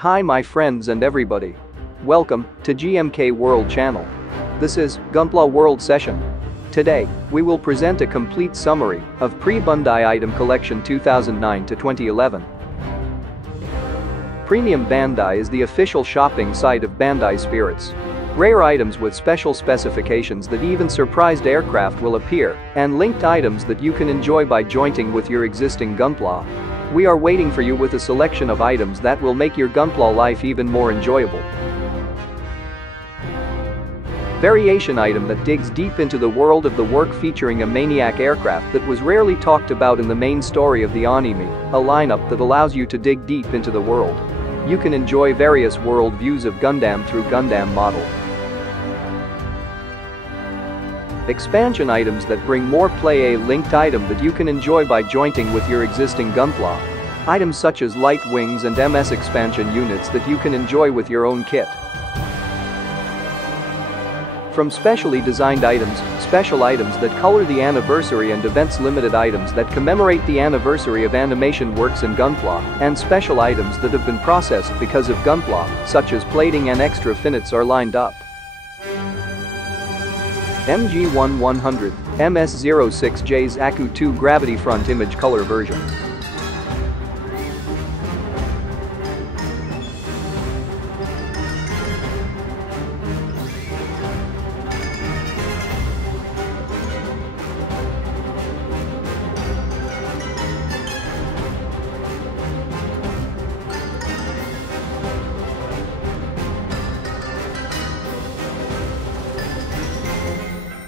Hi my friends and everybody. Welcome to GMK World Channel. This is Gunpla World Session. Today, we will present a complete summary of Pre-Bundai Item Collection 2009 to 2011. Premium Bandai is the official shopping site of Bandai Spirits. Rare items with special specifications that even surprised aircraft will appear, and linked items that you can enjoy by jointing with your existing Gunpla. We are waiting for you with a selection of items that will make your Gunpla life even more enjoyable. Variation item that digs deep into the world of the work, featuring a maniac aircraft that was rarely talked about in the main story of the anime, a lineup that allows you to dig deep into the world. You can enjoy various world views of Gundam through Gundam model. Expansion items that bring more play, a linked item that you can enjoy by jointing with your existing Gunpla. Items such as light wings and MS expansion units that you can enjoy with your own kit. From specially designed items, special items that color the anniversary, and events limited items that commemorate the anniversary of animation works in Gunpla, and special items that have been processed because of Gunpla, such as plating and extra finites, are lined up. MG1100 MS06J's Aku 2 Gravity Front Image Color Version.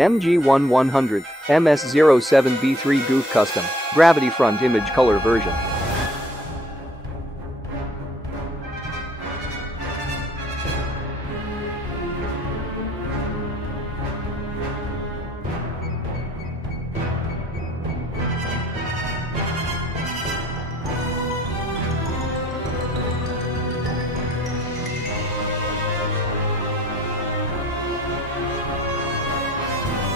MG1100 MS07B3 Goof Custom Gravity Front Image Color Version.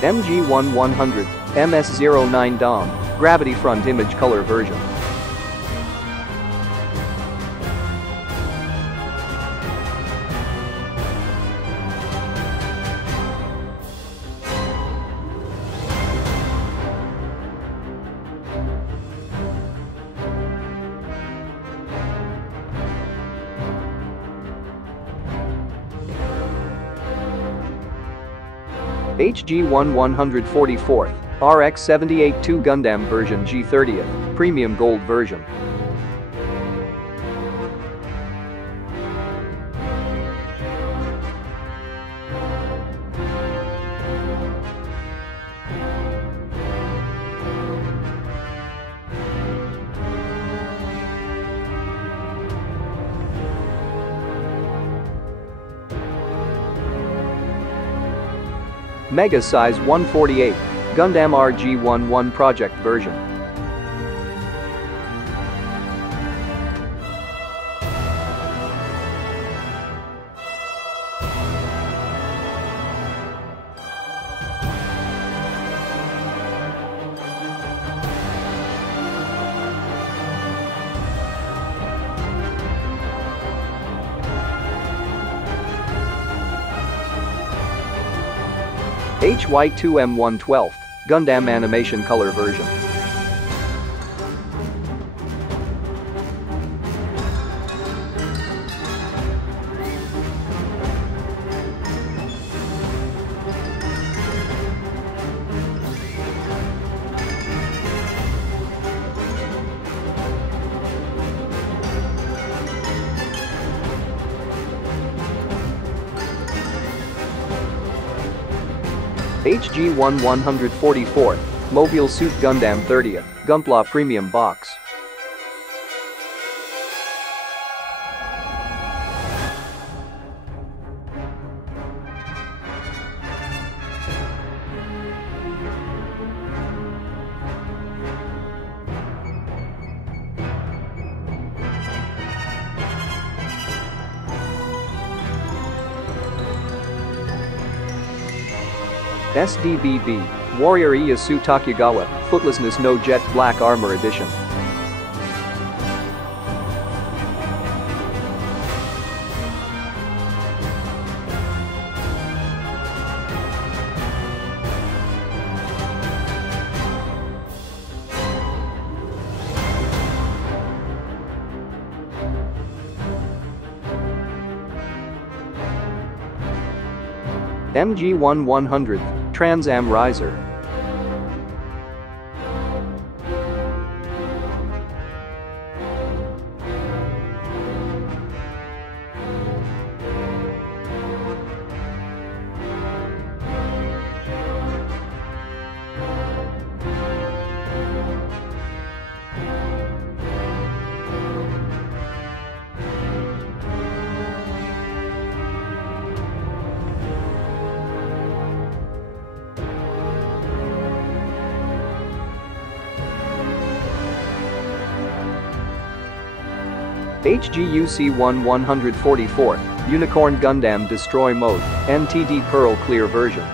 MG1100 MS09 Dom Gravity Front Image Color Version. HG1144 RX-78-2 Gundam version G30th Premium Gold version. Mega Size 148 Gundam RG-11 Project version. HY2M112 Gundam Animation Color Version. HG1144 Mobile Suit Gundam 30th Gunpla Premium Box. SDBB Warrior Ieyasu Takugawa Footlessness No Jet Black Armor Edition. MG1 100th, Trans-Am Riser. HGUC 144, Unicorn Gundam Destroy Mode, NT-D Pearl Clear version.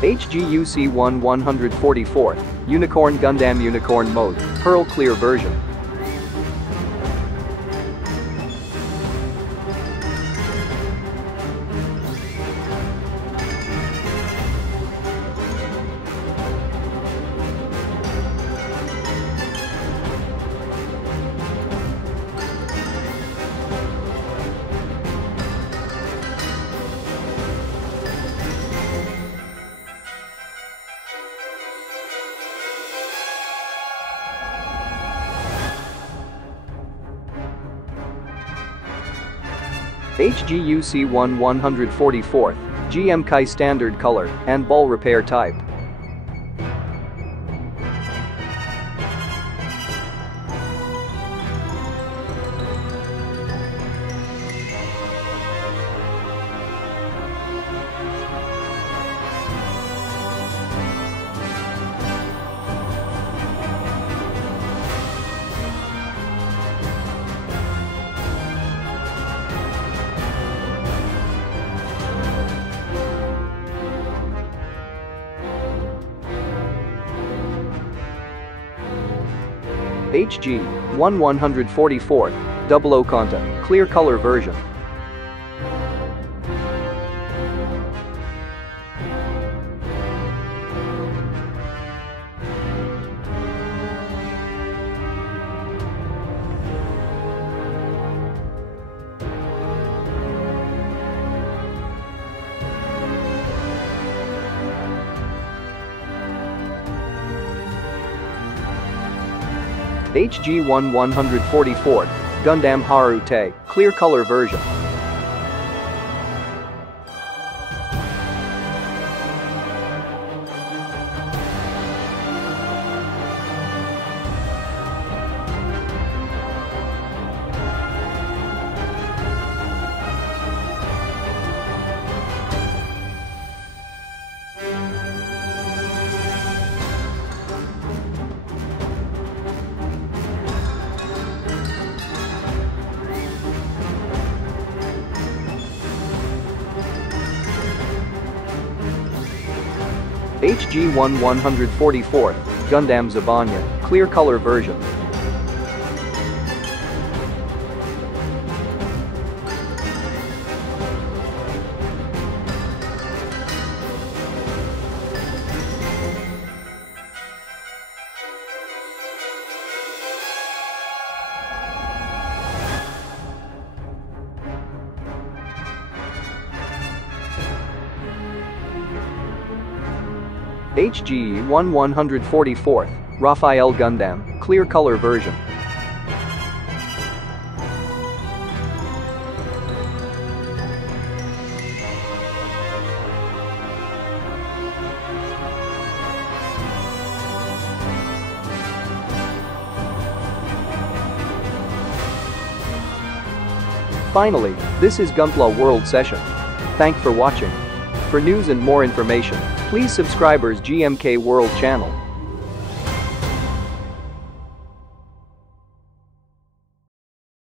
HGUC 144, Unicorn Gundam Unicorn Mode, Pearl Clear version. HGUC 144, GM Kai Standard Color and Ball Repair Type. HG 144, Double Oconta, Clear Color version. HG1 144, Gundam Haru-Te, Clear Color version. HG1 144, Gundam Sabaanya, Clear Color version. HG1 144, Raphael Gundam, Clear Color version. Finally, this is Gunpla World Session. Thanks for watching. For news and more information, please subscribe our GMK World channel.